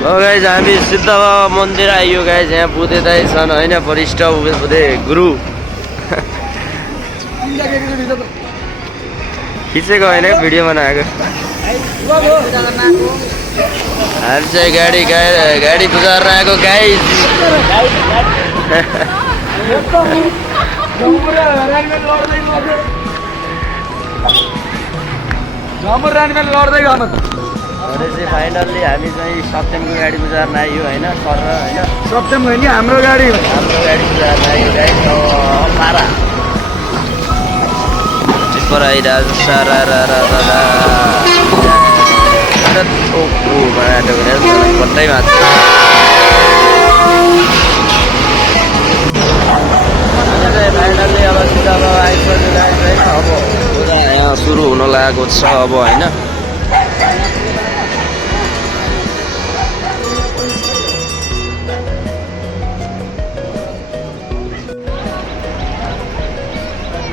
Guys हामी सिद्ध बाबा मन्दिर आइयो गाइज। यहाँ बुद्धे दाइ छन् होइन, वरिष्ठ बुद्धे गुरु। खिचेको होइन, भिडियो बनाएको। हामी चाहिँ गाडी पूजा गरेर आएको गाइज। फाइनल्ली हामी चाहिँ सप्तमको गाडी पूजा गर्न आइयो होइन, सर होइन, सप्तम होइन हाम्रो गाडी पूजा गर्न आइयो गाइज। पारा टिप्पर आइरहेको सारा कतै माछ फाइनल्ली अब सिधा अब आइसक्यो गाइज होइन। अब पूजा यहाँ सुरु हुन लागेको छ अब होइन।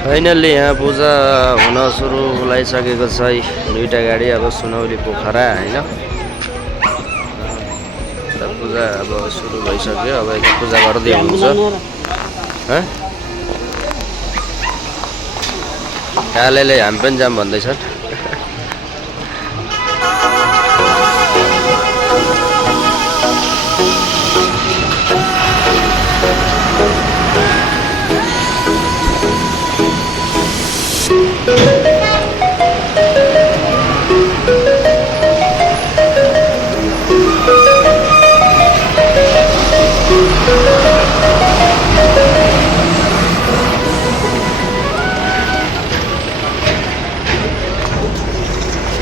फाइनल्ली यहाँ पूजा हुन सुरु लगाइसकेको छ। दुईवटा गाडी अब सुनौली पोखरा होइन। पूजा अब सुरु भइसक्यो। अब यता पूजा गर्दै हुन्छ। कालेले हामी पनि जाम भन्दैछन्।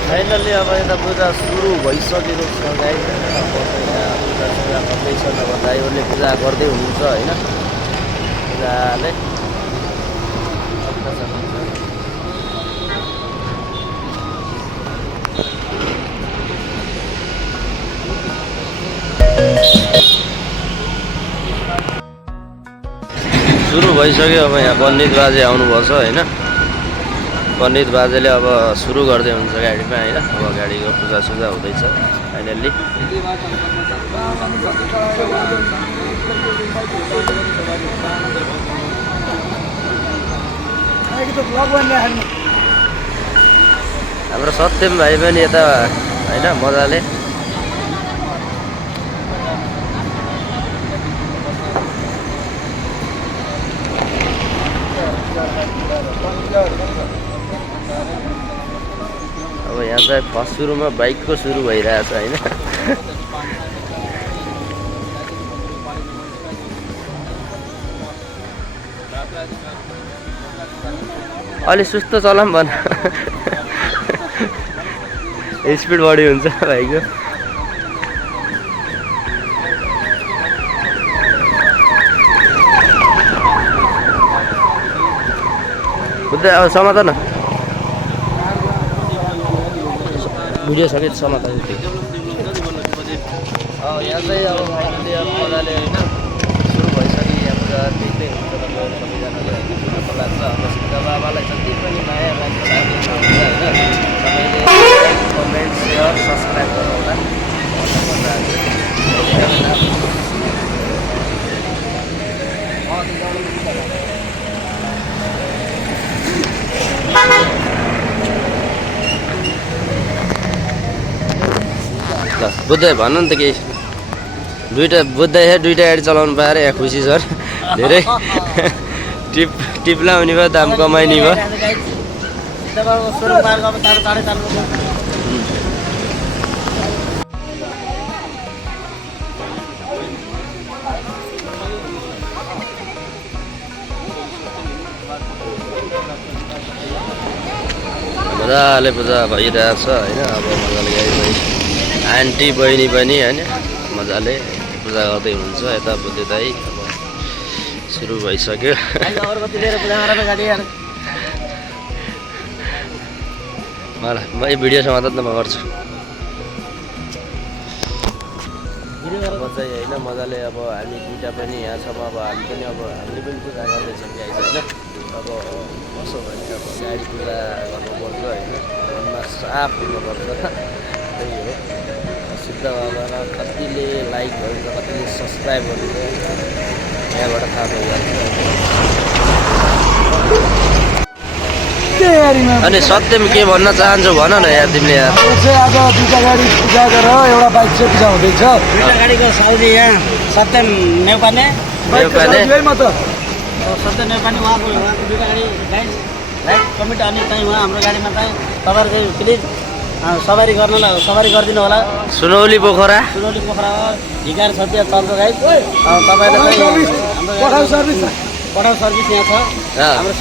फाइनल्ली अब यता पूजा सुरु भइसकेको छ गाइस। पूजा गर्दैछ, अब दाइहरूले पूजा गर्दै हुनुहुन्छ होइन। पूजाले सुरु भइसक्यो। अब यहाँ पण्डित बाजे आउनुभएको छ होइन। पण्डित बाजेले अब सुरु गर्दै हुन्छ गाडीमा होइन। अब गाडीको पूजा सुजा हुँदैछ फाइनल्ली। हाम्रो सत्यम भाइ पनि यता होइन मजाले अब यहाँ चाहिँ फर्स्ट सुरुमा बाइकको सुरु भइरहेछ होइन। अलि सुस्त चलाऊँ भन। स्पिड बढी हुन्छ भाइको। बुद्ध अब समात न, भिडियो सकेत समात। यहाँ चाहिँ अब फाइनली अब मजाले होइन सुरु भइसक्यो। यहाँ पूजा देख्दै हुन्छ तपाईँहरू सबैजनाले राम्रो लाग्छ। अब सिद्ध बाबालाई जति पनि माया लाग्छ होइन, सबैले कमेन्ट सेयर सब्सक्राइब गर्नु होला। ल बुद्ध भन्नु नि त केही। दुईवटा बुद्ध दुईवटा गाडी चलाउनु पाएर यहाँ खुसी सर। धेरै टिप लाउने भयो, दाम कमाइने भयो। मजाले पूजा भइरहेछ होइन। अब मजाले गाडी आन्टी बहिनी पनि होइन मजाले पूजा गर्दै हुनुहुन्छ। यता बुद्धे दाइ अब सुरु भइसक्यो। मलाई म यो भिडियो समाधान त म गर्छु। म चाहिँ होइन मजाले अब हामी दुईवटा पनि यहाँ छौँ। अब हामीले पनि पूजा गर्दैछौँ गाइस होइन। अब कसो भने अब गाडी पूजा गर्नुपर्छ होइन, मनमा साफ हुनुपर्छ। त्यही हो। सिद्ध बाबालाई कतिले लाइक गर्छ कतिले सब्सक्राइब गर्छ यहाँबाट थाहा भइहाल्छ। अनि सत्यम के भन्न चाहन्छौ भन न यार तिमीले यार। आज दुईटा गाडी पूजा गर एउटा बाइक चाहिँ पूजा हुँदैछ। दुईटा गाडीको साउदी यहाँ सत्यम नेपाने म त सत्यम नेपाने उहाँको दुईटा गाडी राइट कमिटी अनि चाहिँ उहाँ हाम्रो गाडीमा चाहिँ तपाईँहरू चाहिँ प्लिज सवारी गरिदिनु होला। सुनौली पोखरा ढिकार छ त्यहाँ चल्छ गाइड। तपाईँलाई पठाउ सर्भिस यहाँ छ हाम्रो हाम्रो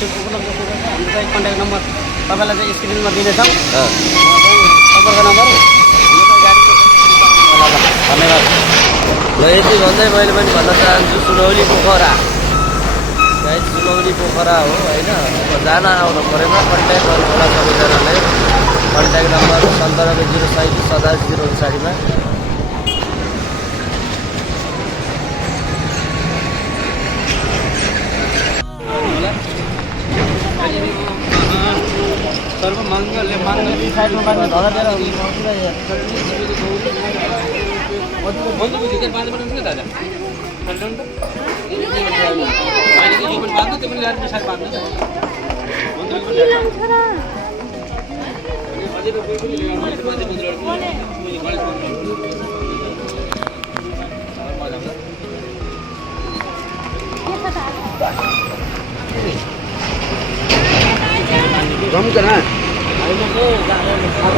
चाहिँ कन्ट्याक्ट नम्बर तपाईँलाई चाहिँ स्क्रिनमा दिनेछौँ। सम्पर्क नम्बर धन्यवाद। ल यति भन्दै मैले पनि भन्न चाहन्छु सुनौली पोखरा गाइड सुनौली पोखरा हो होइन। जान आउनु परेन कन्ट्याक्ट गर्नु होला सबैजनालाई। कन्ट्याक्ट नम्बर 97077057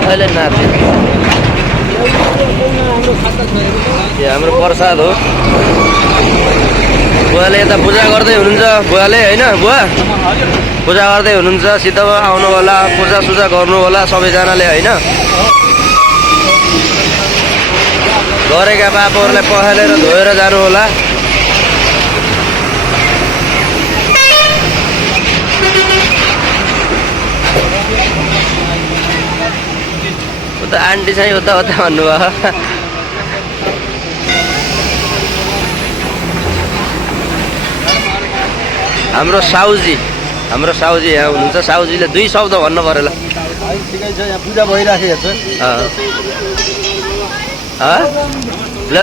अहिले नाच्यो हाम्रो प्रसाद हो। बुवाले यता पूजा गर्दै हुनुहुन्छ बुवाले होइन। बुवा पूजा गर्दै हुनुहुन्छ सिद्ध आउनु होला पूजा सुजा गर्नु होला सबैजनाले होइन। गरेका पापहरूलाई पखालेर धोएर जानु होला। उता आन्टी चाहिँ उता उता भन्नुभयो। हाम्रो साउजी यहाँ हुनुहुन्छ। साउजीले 2 शब्द भन्नु पऱ्यो ल। ठिकै छ यहाँ पूजा भइराखेको छ। ल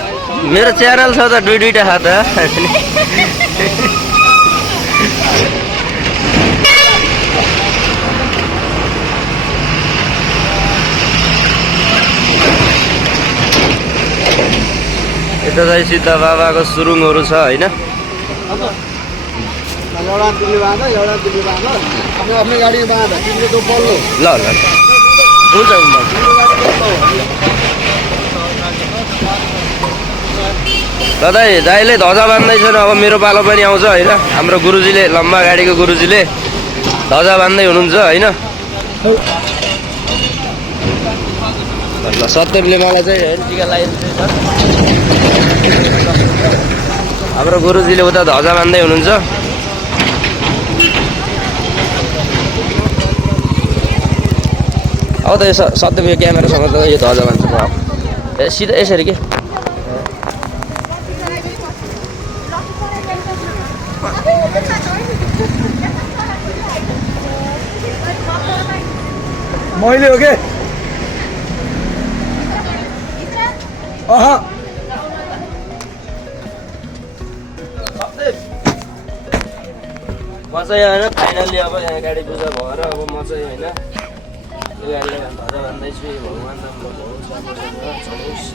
मेरो च्यानल छ त दुईटा छ त। यता चाहिँ सिद्ध बाबाको सुरुङहरू छ होइन। एउटा तिमीले बाँध एउटा तिमीले बाँध आफ्नो गाडीमा बाँध तिमीले त्यो पल्लो ल ल हुन्छ दाइले ध्वजा बान्दैछन्। अब मेरो पालो पनि आउँछ होइन। हाम्रो गुरुजीले लम्बा गाडीको गुरुजीले ध्वजा बान्दै हुनुहुन्छ होइन। ल सत्यमले मलाई चाहिँ होइन टिका लगाइदिँदैछ। हाम्रो गुरुजीले उता ध्वजा बान्दै हुनुहुन्छ। अब त यो सत्यम यो क्यामेरासँग त यो ध्वजा बान्छ म सिधा यसरी के मैले हो के म चाहिँ होइन फाइनल्ली अब यहाँ गाडी पूजा भएर अब म चाहिँ होइन यो गाडीलाई ध्वजा बान्दैछु। भगवान् राम्रो होस् चलोस्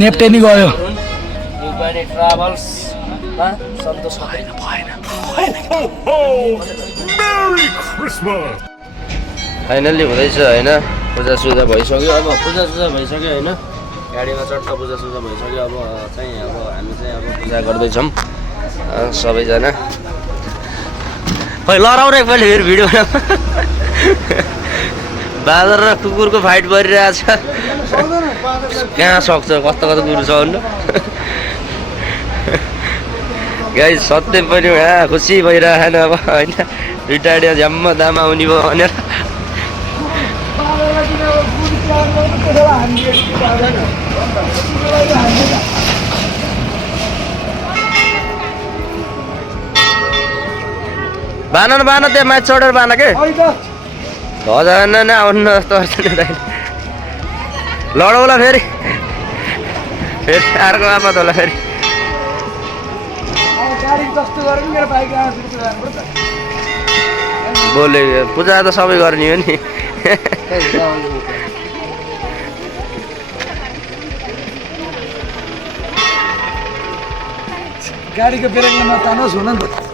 नेप्टेनी गयो ट्राभल्समा सन्तोष भएन। फाइनल्ली हुँदैछ होइन। पूजा सुजा भइसक्यो अब पूजा भइसक्यो होइन। गाडीमा चट्ट पूजा सुजा भइसक्यो। अब चाहिँ अब हामी चाहिँ अब पूजा गर्दैछौँ सबैजना। खै लडाउँ र एकपल्ट फेरि भिडियो बाँदर र कुकुरको फाइट परिरहेछ। कहाँ सक्छ कस्तो कुरो छ भन्नु। गाइस सत्यम पनि खुसी भइरहेन अब होइन। दुईटा झ्याम्म दाम आउने भयो भनेर बान न बान त्यहाँ माथि चढेर बान के खै त हजुर नै आउनु जस्तो गर्छ नि दाइ लडौला फेरि फेरि अर्को आपत होला फेरि अब गाडी जस्तो गरेको मेरो बाइक आएर फेरि जानुपर्छ बोले पूजा त सबै गर्ने हो नि गाडीको ब्रेकले नतानोस् हुन नि त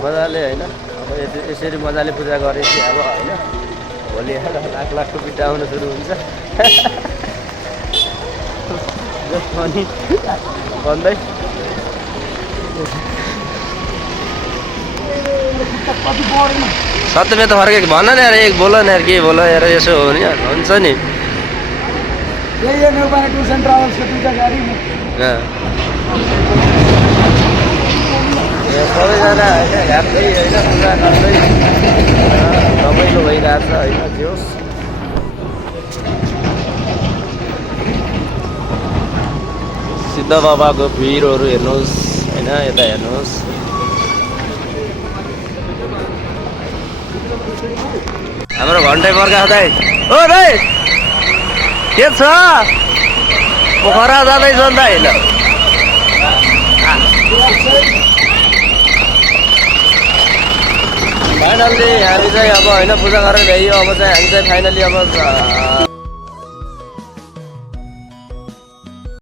मजाले होइन अब यसरी मजाले पूजा गरेपछि अब होइन भोलि लाख लाखको बिटा आउन सुरु हुन्छ अनि भन्दै कति बढेन सत्यमे त फर्केको भन न यार एक बोल न यार के बोल यार यसो हो नि हुन्छ नि यही हो नेपाली टुर्स एन्ड ट्राभल्सको दुईवटा गाडी सबैजना होइन घाप्दै होइन पूजा गर्दै रमाइलो भइरहेछ होइन जे होस् सिद्ध बाबाको भिडहरू हेर्नुहोस् होइन यता हेर्नुहोस् हाम्रो घन्टै पर्खा दाइ ओ दाइ के छ पोखरा जाँदैछ नि दाइ होइन फाइनल्ली हामी चाहिँ अब होइन पूजा गरेर भ्याइयो अब चाहिँ हामी चाहिँ फाइनल्ली अब